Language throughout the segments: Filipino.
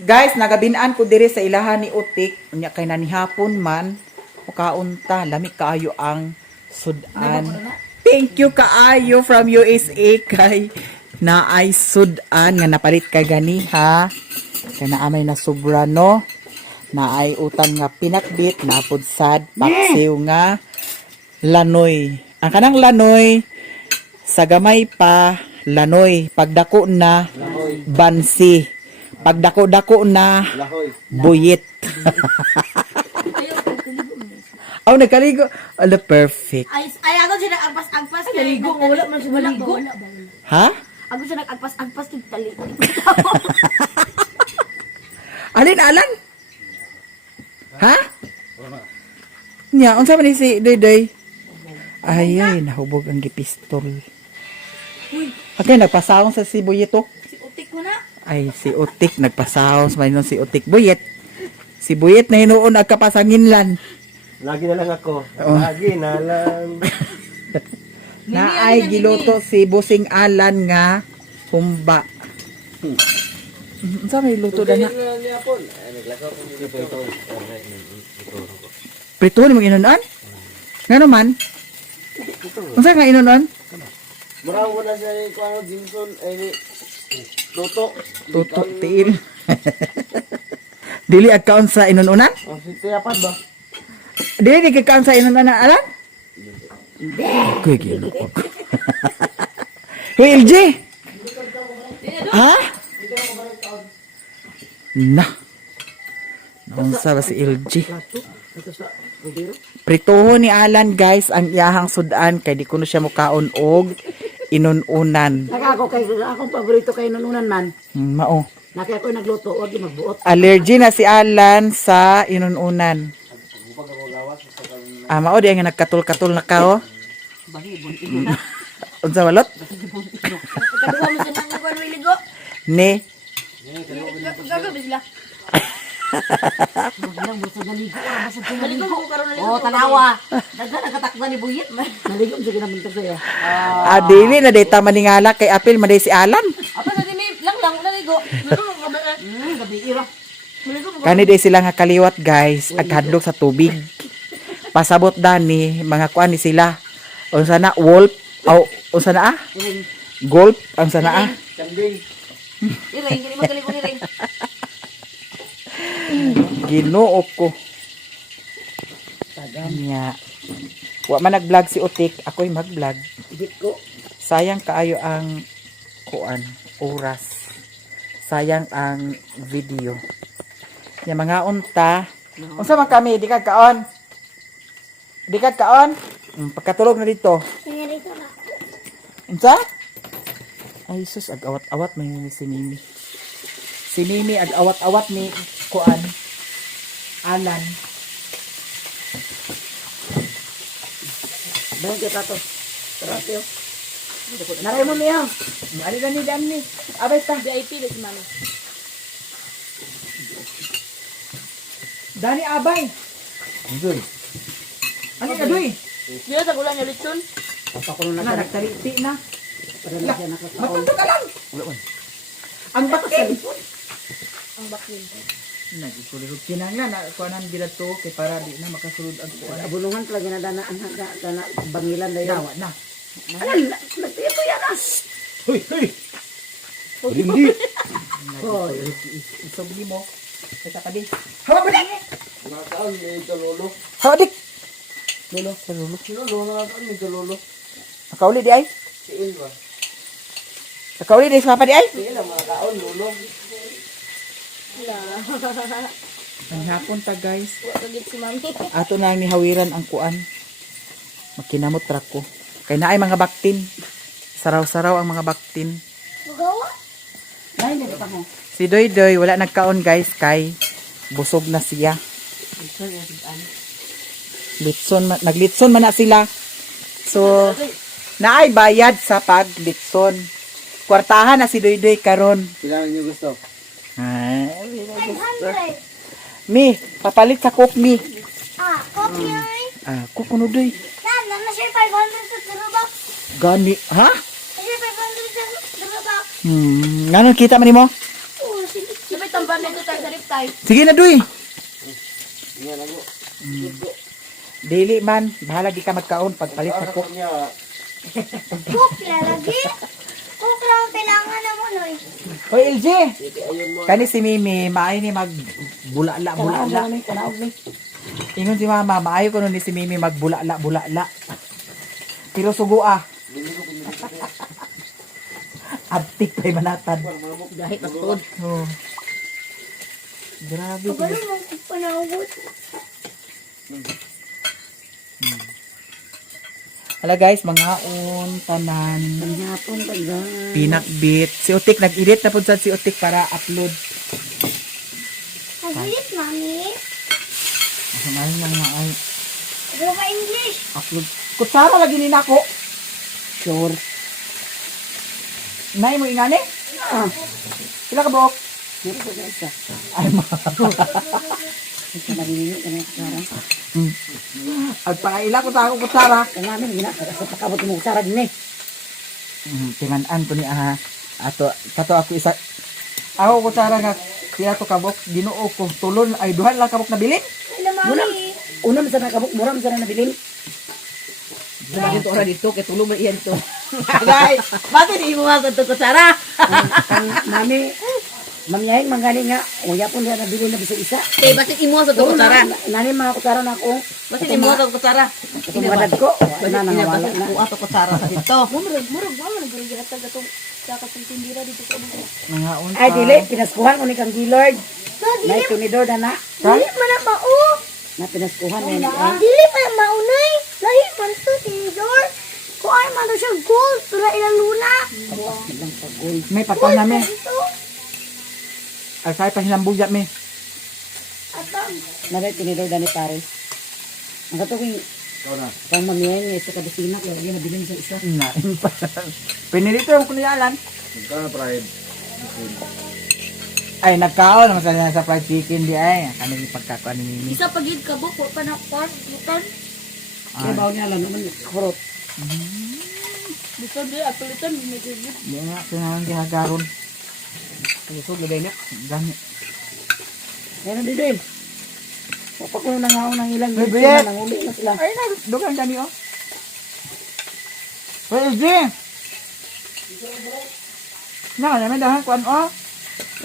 Guys, nagabinan ko diri sa ilahan ni Utik. Unya kay nanihapon man. Mukaunta, lami kaayo ang sudan. Thank you kaayo from USA kay naay sudan nga napalit kay gani ha. Kay naamay na sobra no. Naay utan nga pinakbit, napod sad, paksiw nga lanoy. Ang kanang lanoy sa gamay pa lanoy, pagdako na bansi. Pagdako-dako na buyit. Oh, nagkaligo. Ala, perfect. Ay, ako siya nag-agpas-agpas. Naligo, wala man siya maligo. Ha? Ako siya nag-agpas-agpas ng tali. Alin, Alan? Ha? Nya, unsa man ni si Doy? Ay, nahubog ang gipistol. Okay, nagpasahong sa si Buyet to. Si Utik mo na. Ay, si Utik, nagpasahong sa si Utik. Buyet. Si Buyet na hinuon agkapasanginlan. Lagi na lang ako. Oh. Lagi na lang. Na ay giluto si Busing Alan nga humba. Unsa may luto na na? Prito ni mo inunan? Nga naman? Unsa nga inunan? Murang ko na siya ni Kuano Jimson. Ay ni Toto. Tuto tiil. Dili account sa inunan? Oh, si Tiapan ba? Dili di account sa inunan na Alan? Kuy ginuko. Hoy LJ. Ha? Na. Naunsa ba si LG? Pritoho ni Alan guys ang iyahang sudan kay di kuno siya mukaon og inununan. Ako kay akong paborito kay nununan man. Mao. Naki ako nagluto og magbuot. Allergy na si Alan sa inununan. Mao di nga nagkatul-katul na ka oh. Bahibon. Unsa walot? Kaduha mo siya nang nagwan wiligo. Ne. Gagabi sila. Maglang mo sa naligo ora basta Naligo naligo. mo karon naligo. Oh, tanawa. Daghan nakatakda ni Buyit man. Naligo mo sige naman saya. Dili na data maningala kay apil maday si Alan. Apa sa dimi lang naligo. Naligo mo gabi. Gabi ira. Naligo mo. Kani day sila nga kaliwat guys, agkadlok sa tubig. Pasabot dani mga kuan ni sila. Unsa na wolf? Unsa na Golf ang sana Kambing. Iring, kini magaling iring. Ginoo ko. Nya. Wa man nag-vlog si Utik, ako'y mag-vlog. Git ko. Sayang kaayo ang kuan, oras. Sayang ang video. Nya mga unta. Unsa man kami, di ka kaon? Di ka kaon? Pagkatulog na dito. Sinirito na. Unsa? Ay, sus, ag-awat-awat may si Mimi. Si Mimi, ag-awat-awat ni kuan. Alan. Dahil kita to. Terapyo. Naray mo niya. Ano na ni Dan ni? Abay ta. VIP na si mama. Dani abay. Dun. Ano ka doy? Diya sa gulang yung lechon. Papakulo na Na, ka. nagtariti na. Para na siya nakakaon. Matuto ka lang. Ang bakin. Ang bakin. Nagsulod kinanga na kuanan bila to kay para di na makasulod ang kuan. Abulungan talaga na dana bangilan na yun. Dawa na. Ano, nagtiyo yan ah. Hoy, hoy. Hindi. Hoy. Isobli mo. Kaya ka di. Hawa ba di? Nakakaon ni Lolo. Hawa dik. Lolo, sa lolo. Sino Lolo nakakaon ni Lolo? Nakauli di ay? Si Il ba? Nakauli di sa papa di ay? Si Il ang makakaon Lolo. Ang hapon ta guys. Wagit si mami. Ato na ni hawiran ang kuan. Makinamot ra ko. Kay naay mga baktin. Saraw-saraw ang mga baktin. Magawa? Dahil na pa mo. Si Doy Doy wala nagkaon guys kay busog na siya. Naglitson man na sila. So naay bayad sa paglitson. Kwartahan na si Doy Doy karon. Kailangan niyo gusto. Mi, papalit sa cook mi. Copy ay. Cook ano Doy? Na siya 500 sa Starbucks. Gani, ha? Na siya 500 sa Starbucks. Nganon kita man nimo? Sabay tang ba nito tayo sa riptay? Sige na, Duy. Nga lang ko. Dili man. Bahala di ka magkaon. Pagpalit sa ko. Niya, Kopya lagi. Cook lang kailangan na mo, Noy. Hoy, LG. ayun mo. Kani si Mimi, maayo ni magbulala, bulala. Kanaog ni. Ingon si Mama, maayo ko nun ni si Mimi magbulala, bulala. Pero sugo ah. Abtik pa'y manatan. Dahil matod. Oh. Grabe. Kabalo mo kung panawag. Hala guys, mga tanan. Hapon pa ga. Pinakbit. Si Utik, nag-edit na po sa si Utik para upload. Nagilit, mami. Ano lang nga ay Pero ka English. upload. Kutsara lagi ni nako. Sure. Nay mo ingani? Sila ka buok? Meron ko na isa. Ay ma. Ito marinini ka na kutsara. At pakaila ko sa akong kutsara. Kaya namin, gina. Sa pakabot mo kutsara din eh. Tinganan ko ni ato ako isa. Ako kutsara nga siya to kabok Ginoo ko tulon ay duhan lang kabok na bilin. Hello, mami. Unam sa nakabok, muram sa na nabilin. Diba dito ora dito, kaya tulong mo iyan to. Guys, bakit di mo nga ito kutsara? Mami, mamyahin manggaling nga. Uya po na nabili na bisa isa. Okay, basit imo sa Oo, kutsara. Nani mga kutsara na ako. Basit imo sa kutsara. Itong madad ko. Wala na nawala na. Kuha pa kutsara sa dito. Murag, mama, nagregreta ka itong kakasang tindira dito sa ulo. Mga unta. Ay, dili, pinaskuhan ko ni kang Gilord. No, Na dili, itunidor na na. dili man na mao. Na pinaskuhan na yun. Dili pa maunay. Lahi man to, tinidor. Kung ay man to siya gold, pero ilang luna. May patang na me. Ito. Ay kaya pa silang buya me. Atang. Na itunidor na ni Paris. Ang katuwing, pang mamiyahin niya isa kadisina, kaya yun nabilin sa isa. Na. Pinilito yung kunyalan. Magkano pride? Ay nagkaon naman sa fried chicken di ay. Kanang pagkakuan ni Mimi. Isa pagid ka buk, pa na kwan, bukan. Kaya bawa niya lang naman, kurot. Bukan dia, apelitan, medyo Di nga kinahanglan gihagaron. Pagkasog, lagay na. Gani. Kaya na dito eh. Kapag ko nang ako ng ilang Hey, minutes Briet! na, nanguli na sila. Ay na dugan kami oh. Hoy LG. Na naman dahan kuan oh.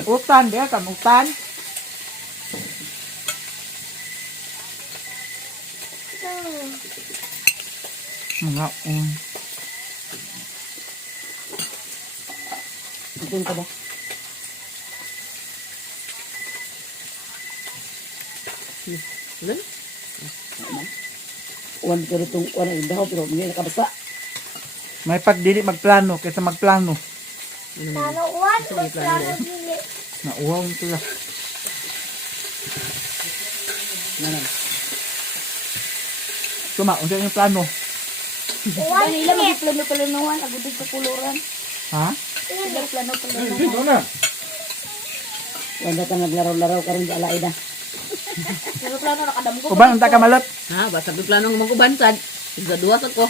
Utan dia kan utan. Nga Ito ka ba? Uwan ko rin itong uwan ang daw, pero hindi nakabasa. may pagdili magplano kaysa magplano. Plano uwan, plano dili. Nauwaw nito la. Nanan. Tuma, unsa yung plano? Uwan, Kanila magplano-planoan, agudig sa kuluran. Ha? Sila plano-plano. Dito na. Uwan ka naglaro-laro ka rin sa alay na. Pero plano nakadamgo. Uban unta ka malot. Ha, basta may plano ng magubansad. Isa duwas ako.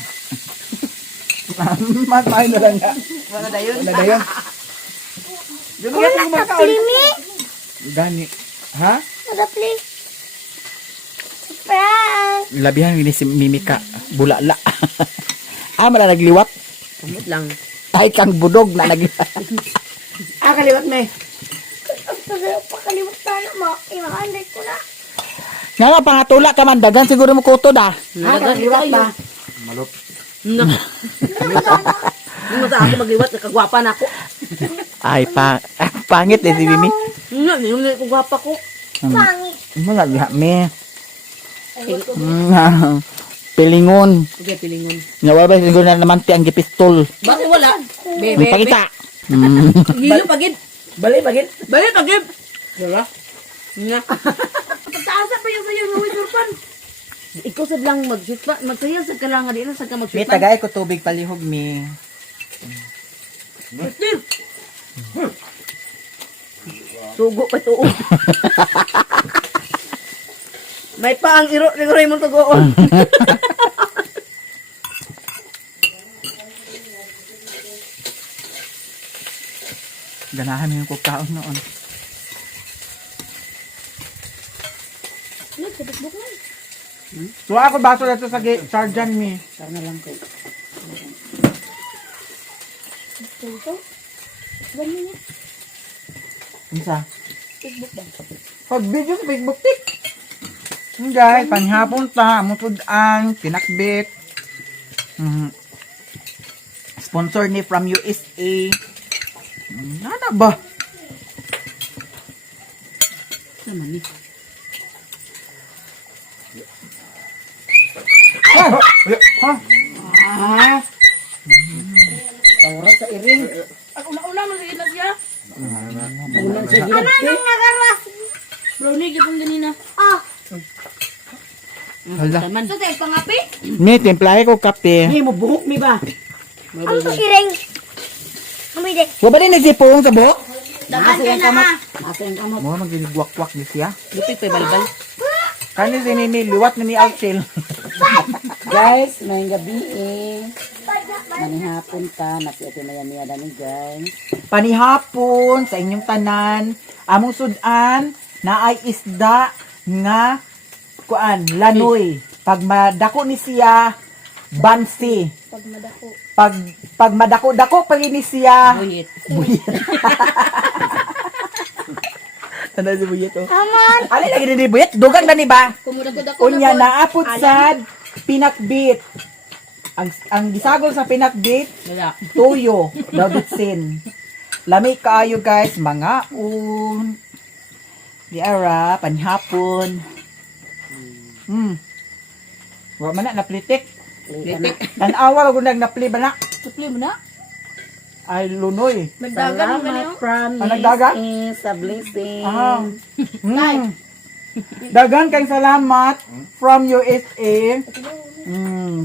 Mas main na lang nga. Wala dayon. Wala dayon. Dito ka pag magkaon. Plimi, Gani. Ha? nagapli. Prank. Labihan ini si Mimika. Bulala. Mala nagliwat. Kamot lang. Ay kang budog na nagliwat. Kaliwat me. Pakalimutan na mo, i-100 ko na. Nga nga pangatula ka man. Dagan siguro mo kuto da. Kaliwat na. Malot. No. Hindi mo sa ako magliwat, nakagwapa na ako. Ay pangit eh si Mimi. Hindi mo na gwapa ko. Pangit. Mga liha me. Pilingon. Sige, pilingon. Nawabay siguro na naman ti ang gipistol. Bakit wala? Bebe. Pakita. Gilo pagid. Bali, bagit. Balik pagid. Wala. Nga. Pagtaasa pa yung sa'yo, Louis Urpan. Ikaw sa lang magsaya sa kailangan din sa ka Mi magsutan. tagay ko tubig palihog mi. Sugo pa tuon. May pa ang iro ni Raymond tugoon. Ganahan mo yung kukaon noon. Look, sa Facebook na. So ako baso na to sa sarjan mi. Sar na lang ko. Ito. 1 minute. Isa. Facebook ba? Pag video sa Facebook tik. Guys, panghapon ta, musudan, pinakbit. Sponsor ni from USA. Ano ba? Naman ni. Ha? Ah. Tawra sa iring. Ang una-una mo sige na siya. Ulan sa gilid. Anong nagaras? Brownie, gipong ganina. Ah, Hala. Taman. So, tayo pangapi? May templahe ko kape. Ni mo buhok mi ba? ano to iring? Umide. Wa ba din nagsipong sa buhok? Nasa yung kamot. Nasa yung kamot. Mo magigwak-wak ni siya. Lupig pa balbal. Kani si Nini, liwat na ni Alcil. Guys, ngayong gabi manihapon ka. Napiati maya-maya na ni guys. Panihapon sa inyong tanan, among sudan na ay isda nga kuan lanoy. Pag madako ni siya bansi. Pag madako. Pag madako-dako pa ni siya Buhit. Tanda si Buyet oh. Aman. Ali lagi ni Buyet, dugang na ni ba? Kumudagod ako Unya naapod sad pinakbit. Ang gisagol sa pinakbit Wala. tuyo, dabitsin. Lami kaayo guys, mga di ara panhapon. Wa man na naplitik. Litik. Tanawa ko nag napli ba na? Supli mo na? Ay lunoy. Magdagan mo ba niyo? Salamat from Ah, nagdaga? sa blessing. Ah. Dagan kay salamat from USA.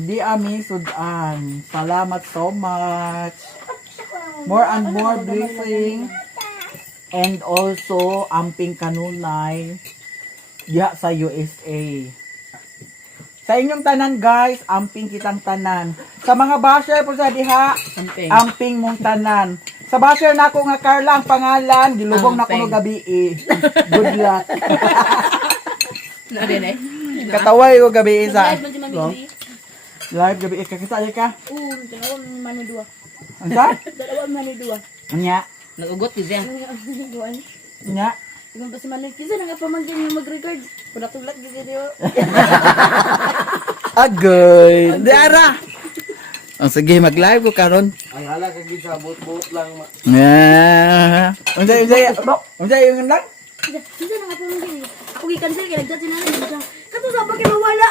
Di ami sudan. Salamat so much. More and more blessing. And also amping kanunay diha sa USA. Sa inyong tanan guys, amping kitang tanan. Sa mga basher po sa diha, Amping. amping mong tanan. Sa basher na ako nga Carla ang pangalan, gilubong na ko Amping. no gabi eh. Good luck. Na din eh. Kataway ko gabi isa. Live man si Mami Lee. Live gabi ka kita ka. Dalawang mani dua. Ang sa? Dalawang mani dua. Nya, Nagugot din siya. nya. Ibang pa si Manang, kisa na nga pamangkin yung mag-record. Punatulak din siya. Agoy. Diara. Oh, sige, mag-live ko karon. Ang hala kag sa buot-buot lang. Yeah. Unsay yung lang? Kisa na nga pamangkin. Ako gi-cancel kaya nagchat si nanay siya. Kato sa pa kay mawala.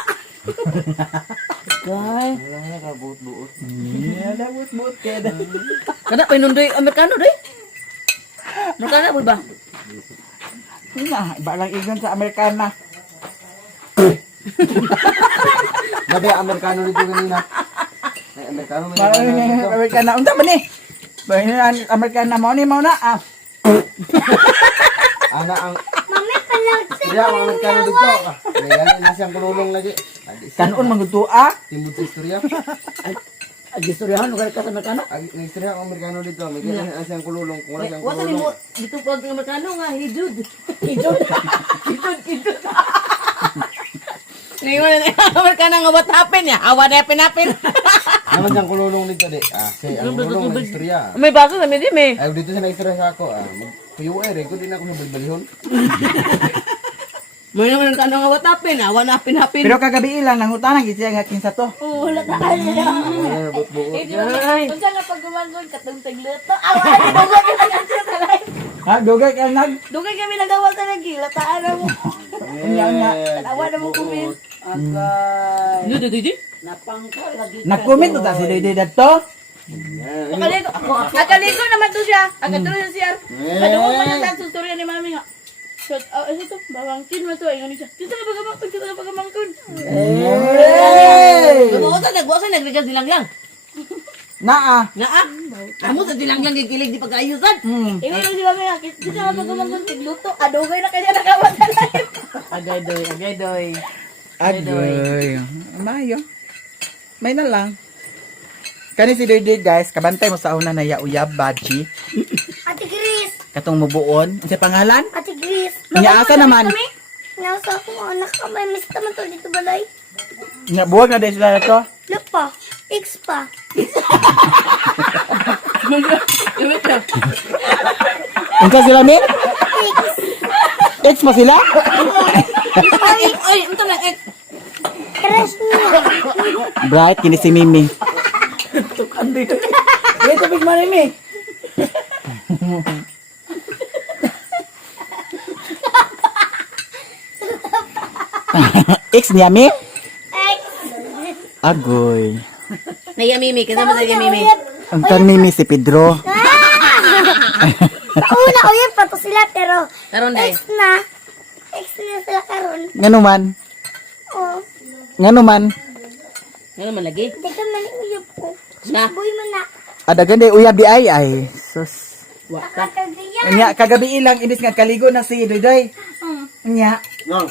Guys, Ang hala ka buot-buot. Yeah, labot-bot kaya. Kada pa inundoy Amerikano doy. Amerikano ba ba? Na, iba lang igon sa Amerikana. Gabi Amerikano dito kanina. Ay Amerikano may dito. Amerikana. Unsa ba ni? Bayan Amerikana mo ni mo na. Ah. Ana ang Mami palag. Kaya ang Amerikano dito. May gani na siyang kululong lagi. Kanon magtua. Timbut sa istorya. agistoryahan lugar ka sa Merkano. Ang istorya ang Amerikano dito. May gani na siyang kululong. Kung wala siyang Wasa ni mo kululong. dito pag Amerikano nga hijud. Idol. Hijud. Ngayon na Amerikano nga what happened ya? Awa na pinapin. Naman siyang kululong dito di. Say ang kululong ng istorya. May baso sa medim eh. Ay dito sa istorya sa ako. Magpuyuer eh. Kung di na ako sa balbalihon. May naman ang tanong nga what happened? Awa na pinapin. Pero kagabi ilang nangutanan gid siya nga kinsa to. Oh, wala ka niya. Ay buot-buot. Ay. Unsa nga pag gumangon katong tagluto. Awa na dugay ka nag-cancel sa live. Ha, dugay ka nag. Dugay kami nagawa sa lagi. Lataan na mo. Nya. Awa na mo kumin. Agay. Dito. Napangka lagi. Nag-comment ta si Dede dadto. Akaligo naman to siya. Akatuloy siya. Kadungog man na sa sustorya ni mami nga. So, ano to? Bawangkin mo to. Ingon siya. Dito ka pagamangkon. Dito ka pagamangkon. Hey! Nagbuosan nagregas nilang lang. Naa. Naa. Amo sa dilang lang gikilig di pag-ayusan. Ingon lang si mami nga. Dito ka pagamangkon. Tigluto. Adugay na kanya nagawa sa live. Agay doy. Agoy. Mayo. May na lang. Kani si Dede guys, kabantay mo sa una na yauyab baji. Ate Chris. Katong mubuon. Ang pangalan? Ate Chris. Niya asa naman? Nasa akong anak ka, may miss naman to dito balay. Nya buwag na dahil sila na to. Lupa, X pa. Iwit ka. Unsa sila ni? Ex mo sila? Ay, ito lang. Crush niya. Bright kini si Mimi. Wait, tapos marimi. Ex niya mi? X. Agoy. Naya Mimi, kasama sa Mimi. Ang kan Mimi si Pedro. Una, uyab pa to sila, pero Karon day. X na. X na sila karon. Ngano man? Oh, Ngano man? Ano man lagi? di ka man uyab ko. Na. Boy man na. Adagan day uyab di ay. Sus. Wa ka. Nakakabiyan. Nya kagabi ilang imbis nga kaligo na si Doydoy. Nya. No.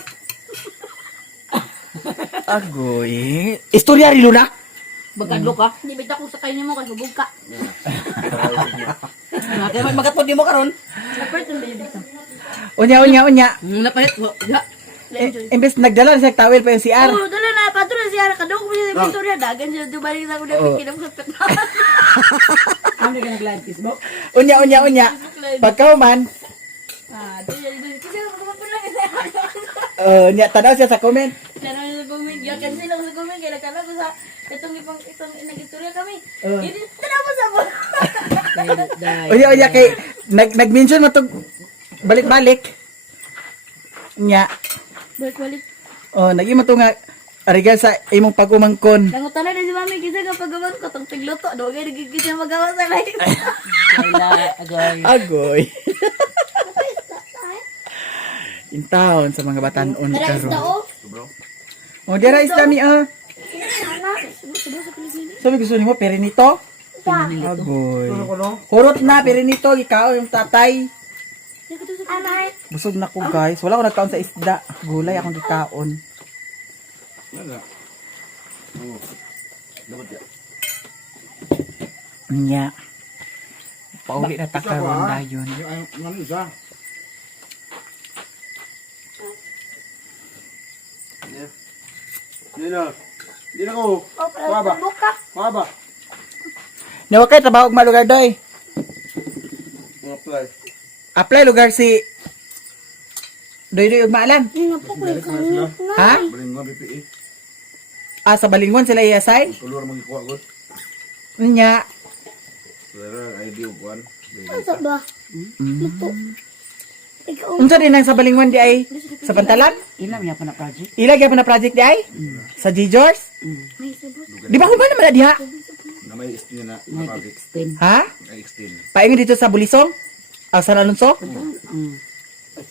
Agoy. Istorya rilo na. Magkadlo ka. Hindi bita ko sa kainin mo kasi hubog ka. Kaya magkatpod di mo karon. Dapat yung dito. Unya. Napalit. Ya. Imbis nagdala siya towel pa yung CR. Oo, dala na. Pato na siya. Kadong ko siya sa Victoria. Dagan siya. Dubalik na ako na pinkinam sa pet. Ano ka nag-live Facebook? Unya. Pagka man, Ah, dito. Kasi ako lang kasi. nya tanaw siya sa comment. Lalo na sa comment. Yan kasi lang sa comment. Kaya nagkala ko sa itong nag-istorya kami. Hindi, tanaw mo sa mo. Unya kay nag-mention mo tong balik-balik. Nya. Balik-balik. Oh, naging mo to nga arigal sa imong pag-umangkon. Nangutan na si mami. Kasi kapag gawan ko itong tigluto. Doon kayo nagigit siya magawa sa live. Agoy. Agoy. In town sa mga batanon Tara, karon. isda o. Oh, dira isda mi Anak. Sabi gusto nimo perinito? Agoy. Hurot na perinito ikaw yung tatay. Anak. Busog na ko guys. Wala ko nagkaon sa isda. Gulay akong gikaon. Nya. Pauwi na ta karon dayon. Ano isa? Di na ko. O, pala buka. Maba. Nawa kay trabaho og malugar doy. Mga play. Apply lugar si Doy ug maalan. Hindi na po ko yung kanina. Ha? Baling mga PPE. Ah, sa Balingon sila i-assign? Kulur magikuha ko. Nya. Pero ID og kuan. Ano sa ba? Luto. Ikaw. Unsa din ang sa Balingon di ay sa Pantalan? Ilam niya pa na project. Ilagay pa na project di ay? Sa G-Jors? Di ba human naman na diha? Na may extend na May public. extend. Ha? Ay extend. Paingon dito sa Bulisong? Ah, San Alonso?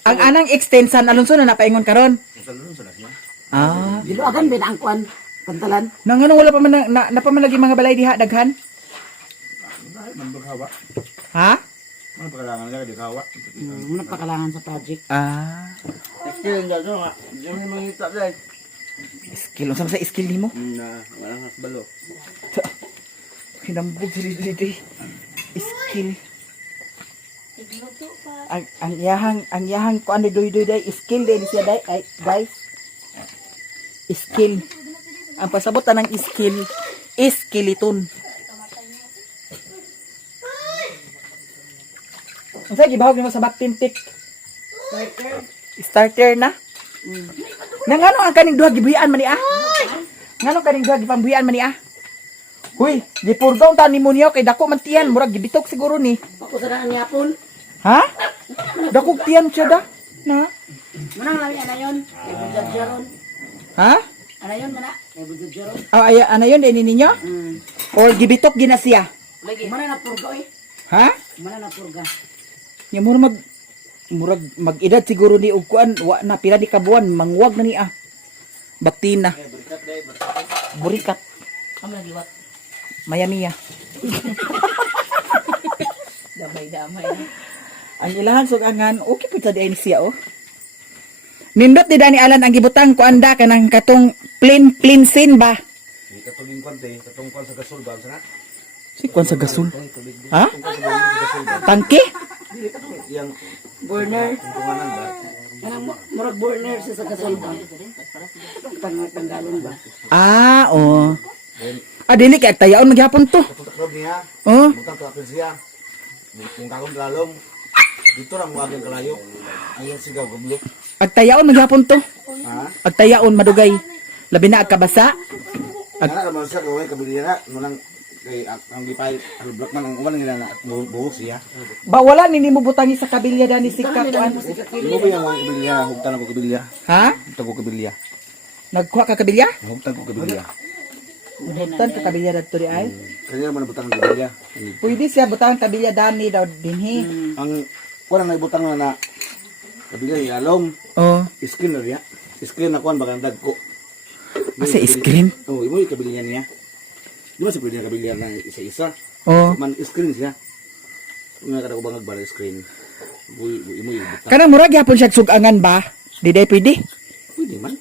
Ang anang extend San Alonso na napaingon karon. Sa lulong sa nasma. Ah. Dilo agan bin ang kwan. Pantalan. Nang ano wala pa man napamalagi mga balay diha daghan? Dahil man baghawa. Ha? Ano pagkalangan nila di kawa. Muna pa kailangan sa project. Ah. Extend na do nga. Diyan yung mga itap dai. Skill. Unsa sa skill nimo? Na wala has balo. Hinambog si Didi. Skill. Ang yahang ko ano doy day skill din siya day ay guys. Skill. Ang pasabot ng skill skeleton. Unsa gibahog nimo sa backtintik? Starter na. Nangano ang kaning duha gibuhian man ni ah? Ngano kaning duha gipambuhian man ni ah? Huy, gipurgaw ta nimo niyo kay dako man tiyan, murag gibitok siguro ni. Ako sa daan yapon. Ha? Dako tiyan siya da. Na? Manang lami ana yon. Kay budget jaron. Ha? Ana yon mana? Kay budget jaron. Ah, ay, ano yun, din ninyo? Or gibitok gina siya? Mana na purga eh. Ha? Mana na purga. Yung murag mag-edad siguro ni Ugkuan, wa na pila di kabuan, mangwag na ni ah. Baktina. Burikat. Kamu lagi wat. Mayamiya. Damay-damay. Ang ilahan sugangan, okay po sa di ay siya oh. Nindot di ni Alan ang gibutang ko anda kanang katong plain sin ba? Di katulong konti, katong kon sa gasol ba sana? Si kwan sa gasol. Ha? Tangke? Yang Burner. tunganan ba? Kanang murag burner sa kasulban. Tanggalon ba? Ah, oh. Dili kay tayaon magyapon to. Tutaklob niya. Oh. Butang to apil siya. Kung kakong lalong. Dito lang mo aging kalayo. Ayun sigaw gublok. Agtayaon magyapon to. Ha? Agtayaon madugay. Labi na agkabasa. Ana naman siya kaway kabilira. Munang kay ang gipay block man ang uwan nila na buhok siya. Ba wala ni mo butangi sa kabilya dani si kakuan. Mo ba yung kabilya? Hugtan ako kabilya. Ha? Hugtan ko kabilya. Nagkuha ka kabilya? Hugtan ko kabilya. Butan ka kabilya dito di ay. Kanya naman butang ang kabilya. Pwede siya butang kabilya dani daw dinhi. Ang kuan na ibutang na kabilya ilalom. Oh. Screen na niya. Screen na kuan bagang dagko. Asa screen? Oh, imo yung kabilya niya. Di ba sa pwede yung kabilya na isa-isa? Oh. Man screen siya. Kung nga kada ko bang nagbala screen. Imo yung butang. Kanang murag gyapon siya sugangan ba? Di day pwede. Pwede man.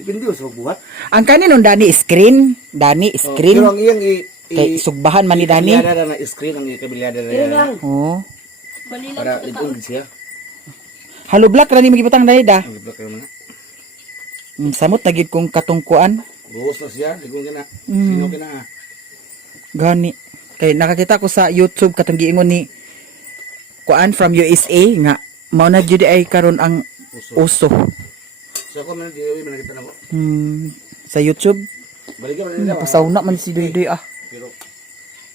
Depende ko sa buhat. Ang kanin dani screen, dani screen. Pero ang iyang Kay sugbahan man ni dani. kabilyada na screen ang kabilyada na Oh. para lidong siya. Halo black ra ni magibutang dai da. Ang block naman na. Samot na gid kong katungkuan. Buhos na siya. Ligong ka na. Mm. Sino ka na. Gani. Kay nakakita ko sa YouTube katong giingon ni kuan from USA nga mao na jud ay karon ang uso. So ako man di man nakita na ko. Sa YouTube. Balikan man nila. Pasauna man si Doy ah. Pero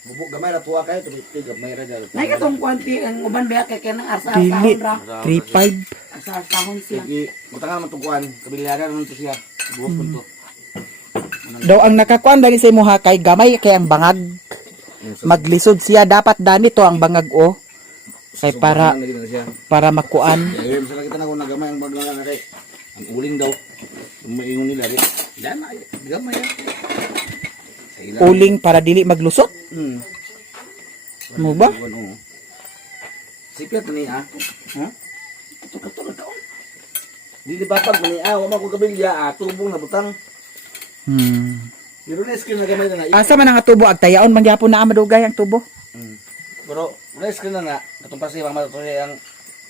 bubuk gamay ra tuwa kayo tumiti gamay ra dalo. Nay katong kwanti ang uban ba kay kanang asa Dili. ra. 3.5. Asa tahon siya. Sige, butangan man tukuan. Kabilyada naman to siya. Buhos man to. Daw ang nakakuan dani sa imuha kay gamay kay ang bangag. Maglisod siya dapat dani to ang bangag o. Kay para makuan. Ayun sa kita na ko nagamay ang bagay na kay. Ang uling daw. Maingon nila rin. Yan na, gamay yan. Sa ilang. Uling para dili maglusot. Mo ba? Sipiat ni ah. Ha? Dili papag ni ah, wa man ko kabilya tubong na butang. Pero na screen na gamay na na. Asa man ang tubo agtayaon man gyapon na madugay ang tubo. Pero na screen na katong pasi ang matutoy ang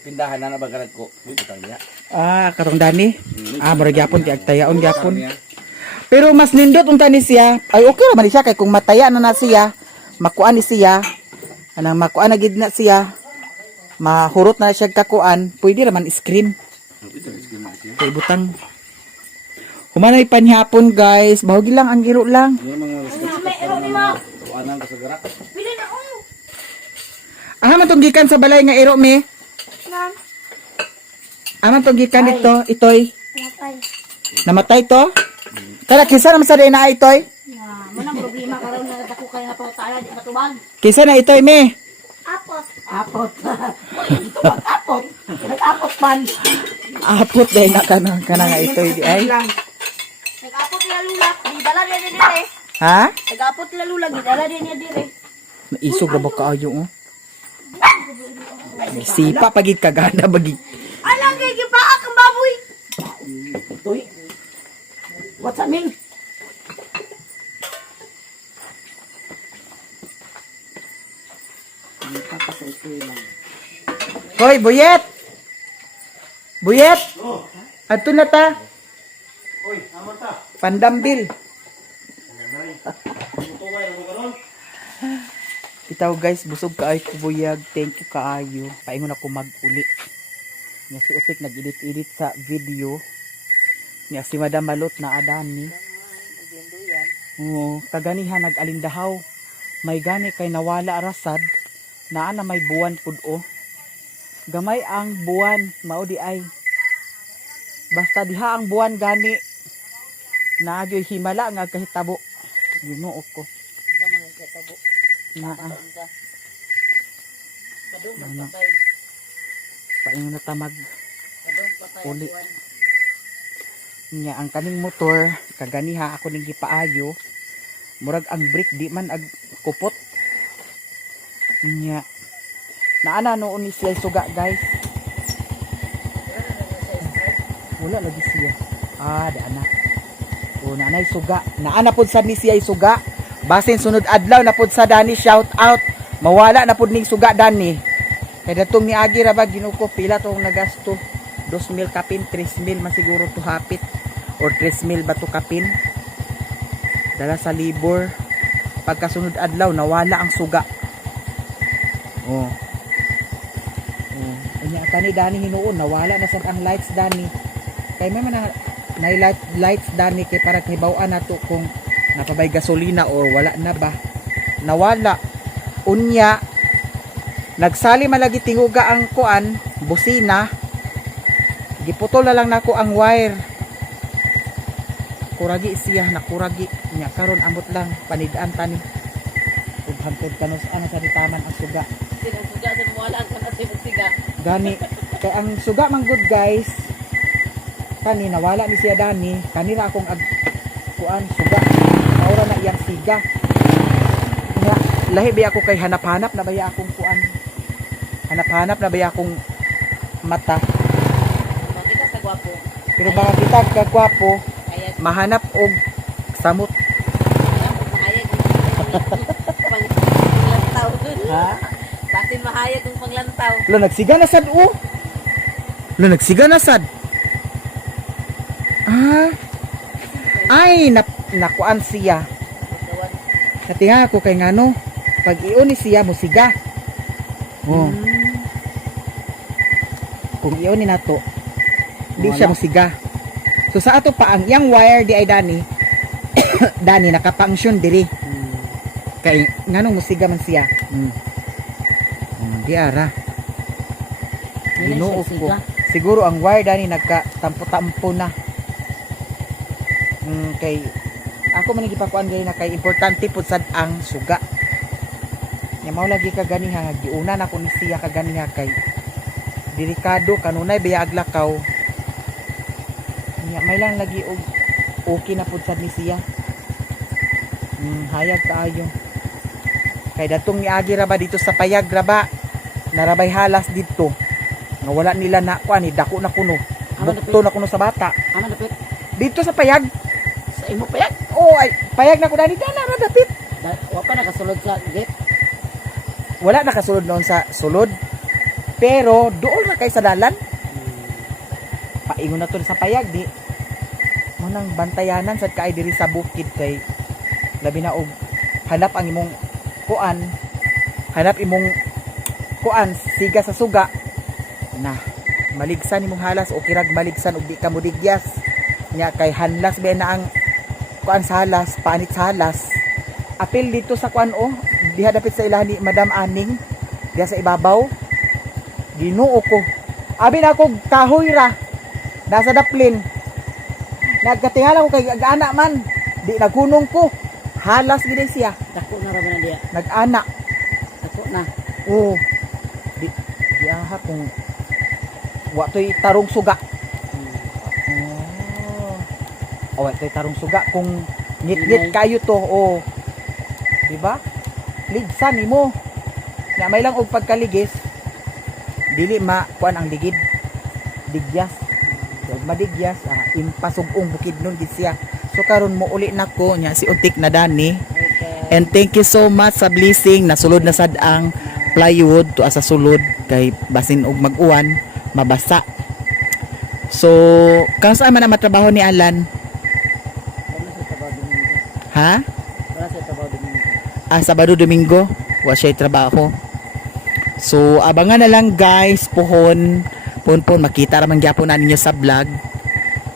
pindahan na nabagarat ko. Uy, butang niya. Katong dani. Murag gyapon kay agtayaon gyapon. Pero mas nindot unta ni siya. Ay okay ra man siya kay kung mataya na siya, makuan ni siya. Anang makuan na gid na siya. Mahurot na siya kakuan, pwede ra man screen. Kay butang. Humanay panhapon guys, bahugi lang ang giro lang. Yan mga May ero ni mo. tuanan ka sa gara. Pila na ako. Man tong gikan sa balay nga iro me. Nan. Man tong gikan dito, itoy. Napay. Namatay to. Kaya kinsa naman sa na itoy? Manang problema karon na dako kay nga pautala di matubag. Kinsa na itoy me? Apos. Apot. Ito apot. Nag-apot man. Apot dahil na kanang nga itoy di ay. Nag-apot la lula, di dala dia dire. Ha? Nag-apot la lula, di dala dia dire. Naisog ra ba kaayo oh? May sipa pagid kagana bagid. Alang kay gipaak ang baboy. Toy. What's that mean? Hoy, Buyet! Buyet! Ato na ta. Pandambil. Itaw guys, busog kaayo ko buyag. Thank you kaayo. Paingon ako mag-uli. Nga si Utik nag-edit-edit sa video. Nga si Madam Malot na adani. Oo, kaganihan nag-alindahaw. May gani kay nawala rasad. Naa na may buwan pud o. Gamay ang buwan, mao di ay. Basta diha ang buwan gani. Naadyo'y himala nga kahitabo. Ginoo ko. Naa. Ano? Paingon na tamag. Uli. Nya ang kaning motor, kaganiha ako ning gipaayo. Murag ang brake di man ag kupot. Nya. Naana noon ni siya suga guys. Wala lagi siya. Di ana. O nanay suga. Naana pod sa ni siya suga. Basin sunod adlaw na pod sa dani shout out. Mawala na pod ning suga dani. Kay datong niagi ra ba ginuko pila tong nagasto. 2,000 kapin, 3,000 man siguro to hapit. Or 3,000 ba to kapin. Dala sa libor. Pagkasunod adlaw, nawala ang suga. Oh. Oh. Kanya kani dani hinuon, nawala na sad ang lights dani. Kay may man na lights dani kay para hibaw-an nato kung napabay gasolina or wala na ba. Nawala. Unya, nagsali malagi tinguga ang kuan, busina. Giputol na lang nako ang wire. Kuragi siya, nakuragi nya karon ambot lang panidaan tani. Ug hangtod kanos ana sa ditaman ang suga. Sinusuga sa wala ang kana sinusiga. Gani kay ang suga man good guys. Kani nawala ni siya dani, kanira akong kuan suga. Maura na iyang siga. Nya lahi ba ako kay hanap-hanap na baya akong kuan. Hanap-hanap na baya akong mata. Makita sa gwapo. Pero baka kita kagwapo, Kaya mahanap og samot. mahayag panglantaw. Ha? Batin mahayag ang panglantaw. Lo nagsiga na sad o. Lo nagsiga na sad. Ah. Ay nakuan siya. Katiha ako kay ngano pag iyon ni siya mo siga. Oh. Kung iyon ni nato di siya mo siga. So sa ato pa ang yang wire di ay dani dani nakapangsyon diri. Kay nganong musiga man siya. Di ara. Ginoo ko. Siguro ang wire dani nagkatampo-tampo na. Kay ako man gipakuan gay na kay importante pud sad ang suga. Nya mao lagi ka ganiha nga giuna na ko ni siya ka ganiha kay delikado kanunay biya aglakaw. Nya may lang lagi og okay na pud sad ni siya. Hayag kaayo. Kay datong niagi ra ba dito sa payag ra ba? Narabay halas dito. Nga wala nila na kuan ni dako na kuno. Bukto na kuno sa bata. Ano dapit? Dito sa payag. Sa imo payag? Oh, ay payag na ko dani dana ra dapit. Wa pa nakasulod sa gate. Wala nakasulod noon sa sulod. Pero doon na kay sa dalan. Paingon na to sa payag di. Mo nang bantayanan sad kaay diri sa bukid kay labi na og hanap ang imong kuan. Hanap imong kuan siga sa suga. Na maligsan imong halas o kirag maligsan og di ka modigyas. Nya kay hanlas ba na ang kuan sa halas, panit sa halas. Apil dito sa kuan o diha dapit sa ilahan ni Madam Aning diha sa ibabaw. Ginoo ko. Abi na ako kahoy ra. Nasa daplin. Nagkatingala ko kay aga-ana man. Di nagunong ko. Halas gid siya. Dako na ra ba na diya? Nag-ana. Dako na. Oo. Di aha kung wa to'y tarong suga. Oh. Wa to'y tarong suga kung ngit-ngit kayo to. Oh. Di ba? Ligsan nimo. Na may lang og pagkaligis. Dili ma kuan ang ligid. Digyas. Dog madigyas, impasugong bukid nun gid siya. So karon mo uli nako nya si Utik na dani. And thank you so much sa blessing. Nasulod na sad ang plywood to asa sulod kay basin og mag-uwan mabasa. So kung saan man ang matrabaho ni Alan? Ha? Wala sa trabaho din. Sabado Domingo wa siya trabaho. So abangan na lang guys, pohon makita ra man gyapon na ninyo sa vlog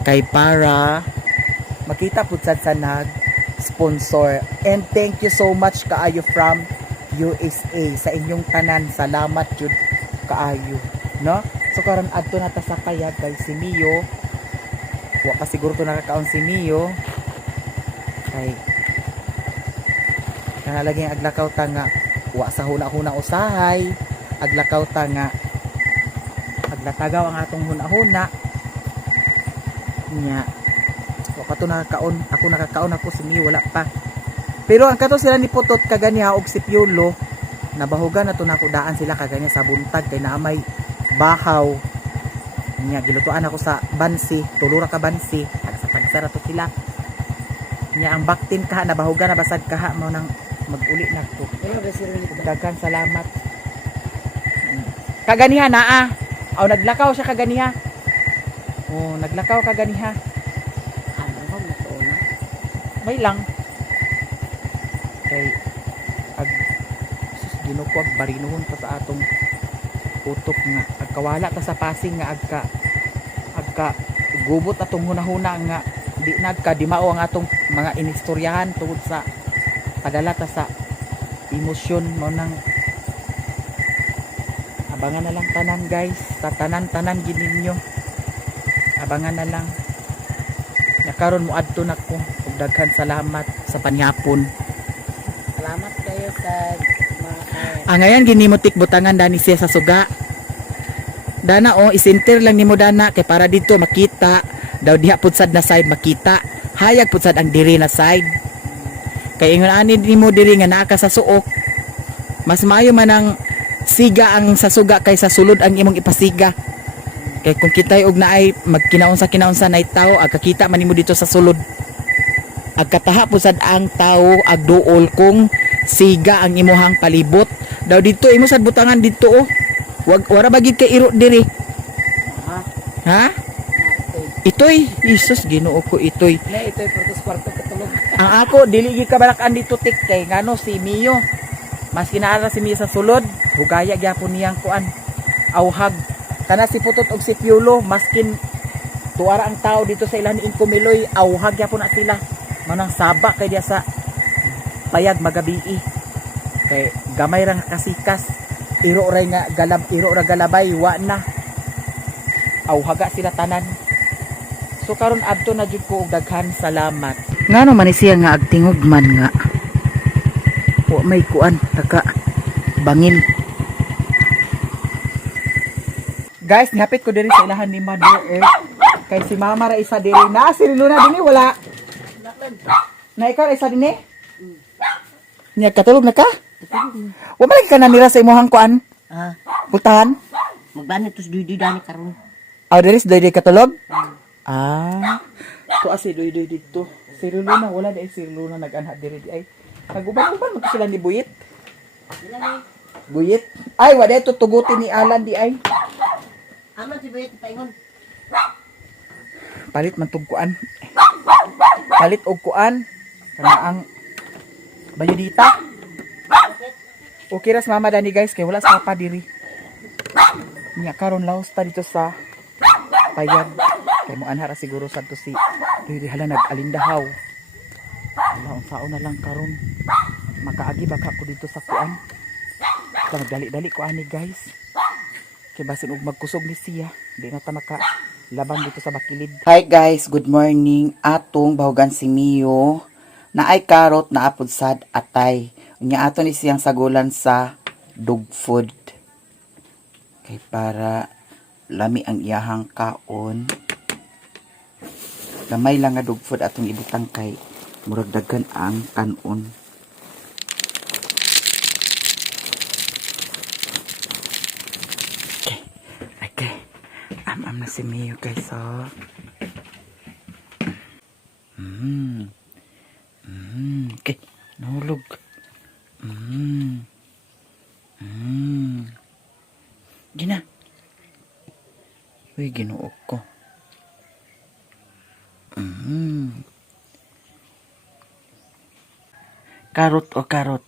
kay para makita pud sad sa nag sponsor. And thank you so much kaayo from USA sa inyong tanan. Salamat jud kaayo, no? So karon adto na ta sa payag kay si Mio. Wa pa siguro to nakakaon si Mio. Kay kanalagi aglakaw ta nga wa sa huna-huna usahay, aglakaw ta nga aglatagaw ang atong huna-huna nya. Wa pa to nakakaon, ako si Mio wala pa. Pero ang kato sila ni Putot kaganiha og si Piolo nabahugan na to nako daan sila kaganya sa buntag kay naamay bahaw nya. Gilutuan ako sa bansi, tulura ka bansi, tagsa to sila nya. Ang baktin kaha nabahugan na basag kaha mo nang mag-uli na to. Daghang salamat. Kaganiha naa. Aw naglakaw siya kaganiha. Oh, naglakaw ka ganiha. Ano ba mo to na? May lang. Kay ag sus ginukwag barinuhon pa sa atong utok nga agkawala ta sa pasing nga agka gubot atong hunahuna nga di nagka dimao ang atong mga inistoryahan tungod sa padala ta sa emosyon mo nang abangan na lang tanan guys sa tanan gininyo abangan na lang nakaron mo adto na ko ug daghan salamat sa panihapon. Salamat kayo sa mga Ngayon ginimutik butangan dani siya sa suga. Dana isinter lang nimo dana kay para dito makita daw diha pud sad na side makita. Hayag pud sad ang diri na side. Kay ingon ani nimo diri nga naa ka sa suok. Mas maayo man ang siga ang sa suga kaysa sulod ang imong ipasiga. Kay kung kitay og naay magkinaunsa nay tao agkakita man nimo dito sa sulod. Agkataha pud sad ang tao agduol kung siga ang imuhang palibot. Daw dito imo sad butangan dito wara bagid kay iro diri. Ha? Itoy, Isus Ginoo ko itoy. na ito yung portos kwarto katulog. Ang ako dili gi kabalakan dito tik kay ngano si Mio. Mas kinaara si Mio sa sulod, hugaya gyapon niyang kuan. Awhag. Kana si Putot og si Piolo maskin tuara ang tao dito sa ilang ni Incomiloy, awhag gyapon na sila. Manang saba kay diya sa payag magabii. Kay gamay ra nga kasikas. Iro ra galabay wa na. Awhaga sila tanan. So karon adto na jud ko og daghan salamat. Ngano man siya nga agtingog man nga. Wa may kuan taka bangil. Guys, nihapit ko diri sa ilahan ni Mother Earth. Kay si Mama ra isa diri na si Luna dinhi wala. Na ikaw isa dinhi? Nya katulog na ka? Wa man ka na nira sa imong kuan? Pultahan? Magbanit tos duy dani karon. Aw diri sa doy katulog? So asi doy dito. Si Luna wala dai si Luna nag-anha diri di ay. Naguban-uban mo sila ni Buyit. Buyit. Ay wa dai tutugutin ni Alan di ay. Aman si Buyit paingon. Palit man tug kuan. Palit og kuan kana ang bayudita. Okay ras mama dani guys kay wala sa pa diri. Nya karon laos ta dito sa payag. Kay mo anha ra siguro sadto si diri hala nag-alindahaw. Wala unsaon na lang karon. Makaagi baka ko dito sa kuan. Dali-dali ko ani guys. Kay basin og magkusog ni siya, di na ta maka labang dito sa bakilid. Hi guys, good morning. Atong bahugan si Mio. Naay karot na apod sad atay. Unya ato ni siyang sagulan sa dog food. Kay para lami ang iyahang kaon. Gamay lang nga dog food atong ibutang kay murag daghan ang kanon. Okay. Am na si Mio guys oh. Okay. Nahulog. Gina. Uy, ginuok ko. Karot o karot.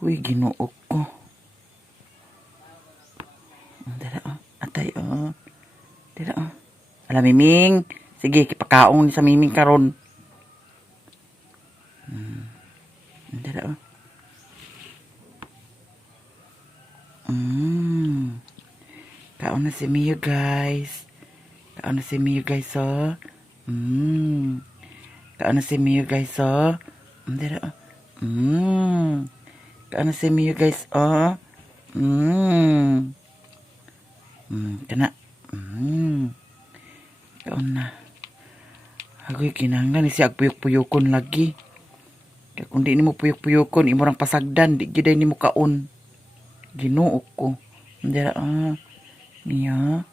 Uy, ginuok ko. Dala o. Atay o. Dala o. Ala, Miming. Sige, kipakaong ni sa Miming karon. Dala o. Kaon na si Mio guys. Kaon na si Mio guys oh. Kaon na si Mio guys oh. Dala o. Kaon na si Mio guys oh. Kana. Kaon na. Agoy kinahanglan ni siya puyok-puyokon lagi. Kaya kung di ni mo puyok-puyokon, imo rang pasagdan, di giday ni mo kaon. Ginuok ko. Dira Mio.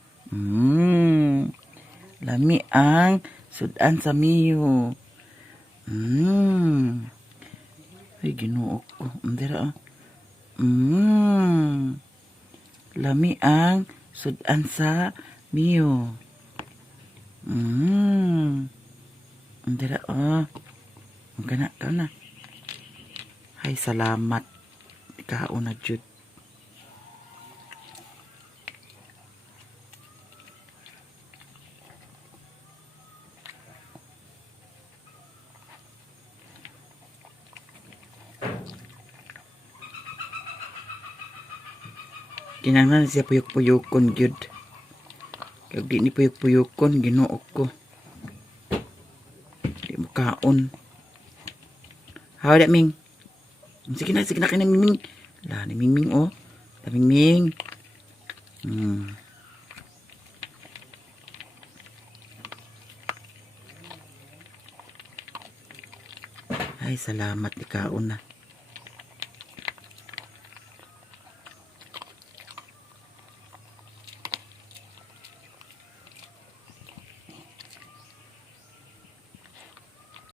Lami ang sudan sa Mio. Ay ginuok ko. Dira Lami ang sudan sa Mio. Ang dira, oh. Ang kana ka na. Ay, salamat. Ikaw na, Jud. Kinanglan siya puyok-puyokon, Jud. Kaya di ni puyok-puyokon, ginuok ko. Di mo kaon. How that, Ming? Sige na, kaya na, Ming. La, ni Ming, oh. La, Ming. Ay, salamat, ikaw na.